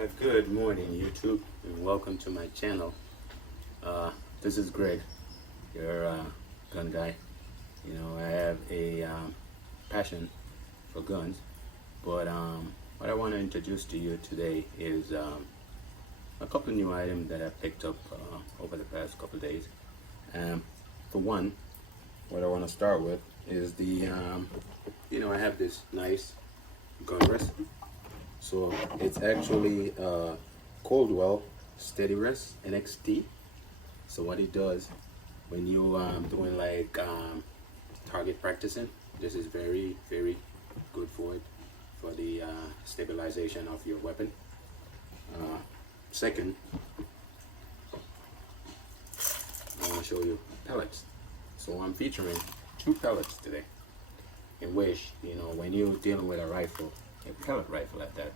Good morning, YouTube, and welcome to my channel. This is Greg, your gun guy. You know, I have a passion for guns, but what I want to introduce to you today is a couple new items that I picked up over the past couple of days. For one, what I want to start with is the, I have this nice gun rest. So it's actually Coldwell Steady Rest NXT. So what it does when you doing like target practicing, this is very good for it, for the stabilization of your weapon. Second, I want to show you pellets. So I'm featuring 2 pellets today, in which, when you're dealing with a rifle, a pellet rifle at that,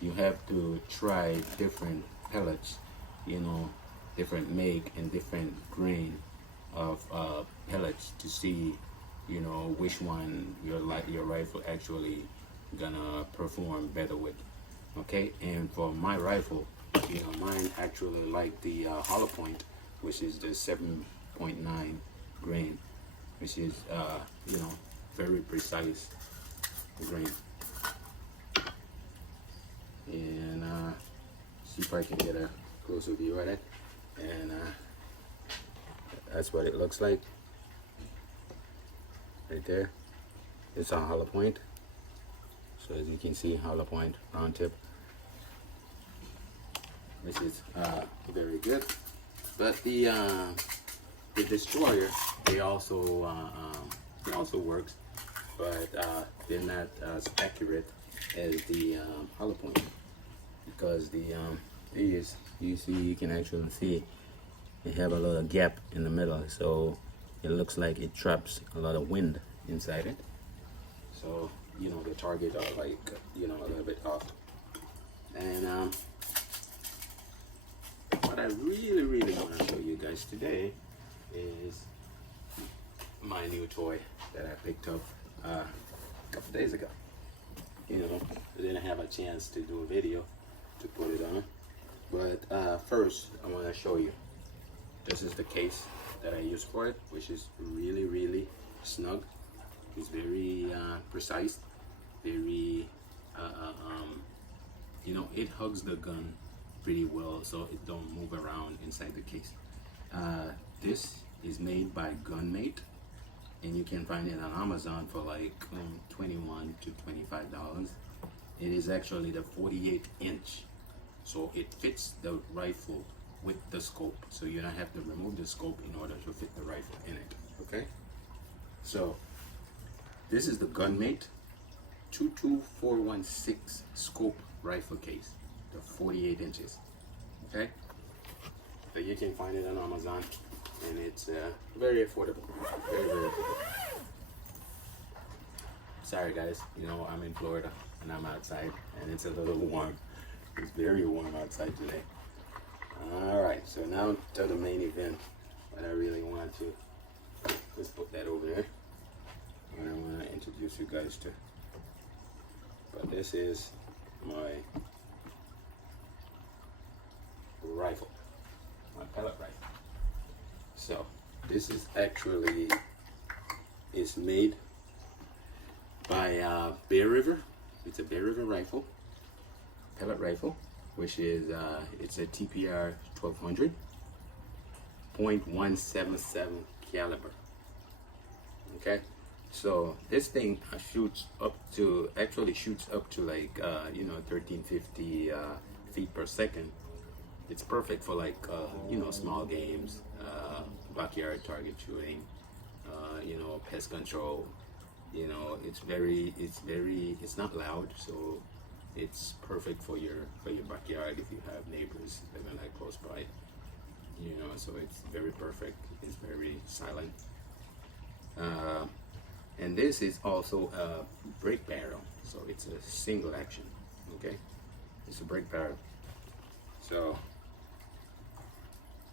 you have to try different pellets, different make and different grain of pellets to see, which one your rifle actually gonna perform better with. Okay, and for my rifle, mine actually like the hollow point, which is the 7.9 grain, which is very precise grain. And see if I can get a closer view at it. And that's what it looks like right there. It's a hollow point. So as you can see, hollow point, round tip. This is very good. But the destroyer, they also works, but they're not as accurate as the hollow point, because these, you can actually see they have a little gap in the middle, so it looks like it traps a lot of wind inside it. So the target are like a little bit off. And what I really want to show you guys today is my new toy that I picked up a couple days ago. I didn't have a chance to do a video to put it on, but first I want to show you, this is the case that I use for it, which is really snug. It's very precise, very it hugs the gun pretty well, so it don't move around inside the case. This is made by Gunmate, and you can find it on Amazon for like $21 to $25. It is actually the 48-inch, so it fits the rifle with the scope, so you don't have to remove the scope in order to fit the rifle in it. Okay, so this is the Gunmate 22416 scope rifle case, the 48 inches. Okay, so you can find it on Amazon, and it's very affordable, very affordable. Sorry guys, I'm in Florida and I'm outside, and it's a little warm. It's very warm outside today. Alright, so now to the main event, what I really want to, let's put that over there, what I want to introduce you guys to. But this is my rifle, my pellet rifle. So this is actually made by BearRiver. It's a BearRiver rifle, pellet rifle, which is it's a TPR 1200 .177 caliber. Okay, so this thing shoots up to like 1350 feet per second. It's perfect for like small games, backyard target shooting, pest control. It's not loud, so it's perfect for your backyard if you have neighbors living like close by. So it's very perfect. It's very silent. And this is also a break barrel, so it's a single action. Okay, it's a break barrel. So,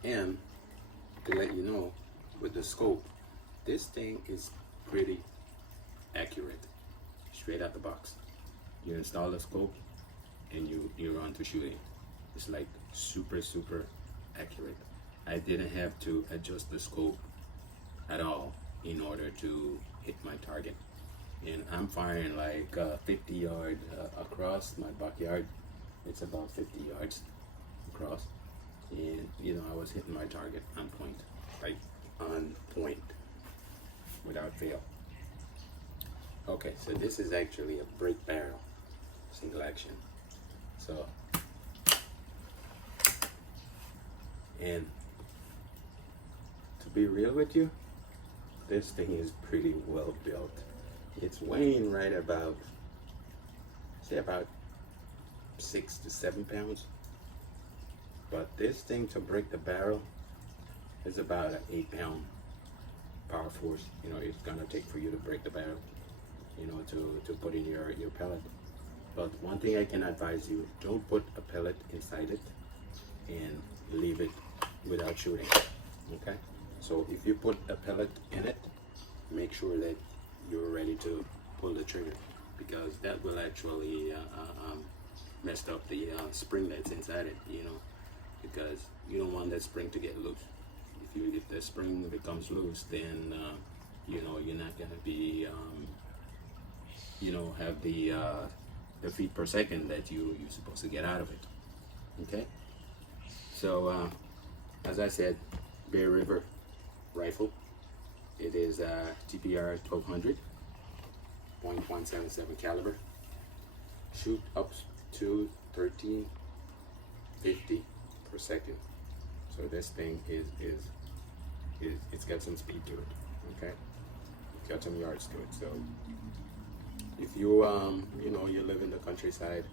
and to let you know, with the scope, this thing is pretty accurate straight out the box. You install the scope, and you run to shooting. It's like super accurate. I didn't have to adjust the scope at all in order to hit my target. And I'm firing like 50 yards across my backyard. It's about 50 yards across, and you know, I was hitting my target on point, like on point, without fail. Okay, so this is actually a break barrel, single action. So, and to be real with you, this thing is pretty well built. It's weighing right about, say about 6 to 7 pounds. But this thing, to break the barrel, is about an 8-pound power force. You know, it's gonna take for you to break the barrel, you know, to put in your pellet. But one thing I can advise you, don't put a pellet inside it and leave it without shooting, okay? So if you put a pellet in it, make sure that you're ready to pull the trigger, because that will actually mess up the spring that's inside it, you know, because you don't want that spring to get loose. If the spring becomes loose, then you know, you're not gonna be you know, have the feet per second that you're supposed to get out of it. Okay, so as I said, BearRiver rifle. It is a TPR 1200, .177 caliber. Shoot up to 1350 per second. So this thing is it's got some speed to it. Okay, it's got some yards to it. So if you you know, you live in the countryside,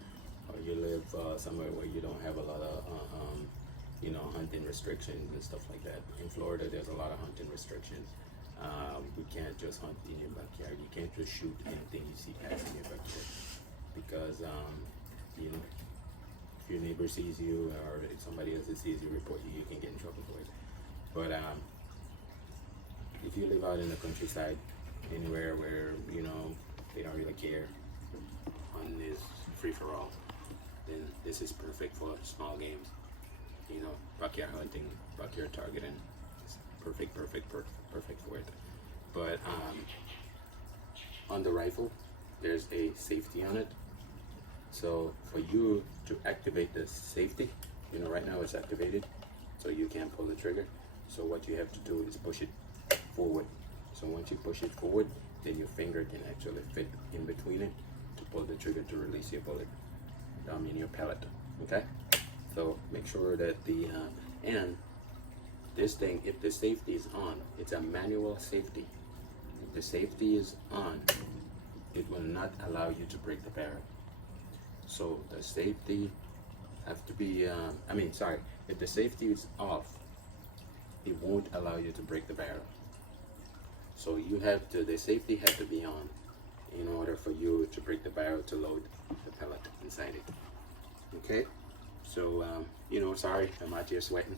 or you live somewhere where you don't have a lot of you know, hunting restrictions and stuff like that. In Florida, there's a lot of hunting restrictions. We can't just hunt in your backyard. You can't just shoot anything you see passing your backyard, because you know, if your neighbor sees you, or if somebody else sees you, report you, you can get in trouble for it. But if you live out in the countryside, anywhere where, you know, they don't really care, hunting is free for all, then this is perfect for small games. You know, backyard hunting, backyard targeting. It's perfect for it. But on the rifle, there's a safety on it. So for you to activate the safety, you know, right now it's activated, so you can't pull the trigger. So what you have to do is push it forward. So once you push it forward, then your finger can actually fit in between it to pull the trigger to release your bullet. In your pellet. Okay. So make sure that the and this thing, if the safety is on, it's a manual safety. If the safety is on, it will not allow you to break the barrel. So the safety have to be, if the safety is off, it won't allow you to break the barrel. So you have to, the safety has to be on in order for you to break the barrel to load the pellet inside it. Okay? So, you know, sorry, I'm out here sweating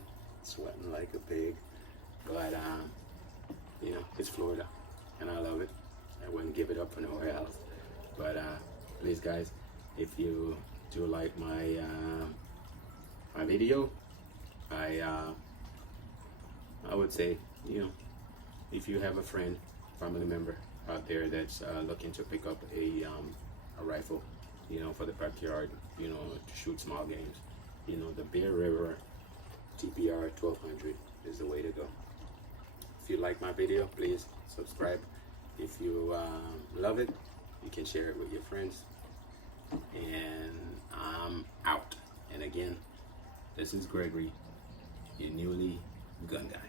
like a pig, but, you know, it's Florida, and I love it. I wouldn't give it up for nowhere else. But, please, guys, if you do like my, my video, I would say, you know, if you have a friend, family member out there that's looking to pick up a rifle, you know, for the backyard, you know, to shoot small games, you know, the BearRiver TPR 1200 is the way to go. If you like my video, please subscribe. If you love it, you can share it with your friends. And I'm out. And again, this is Gregory, your newly gun guy.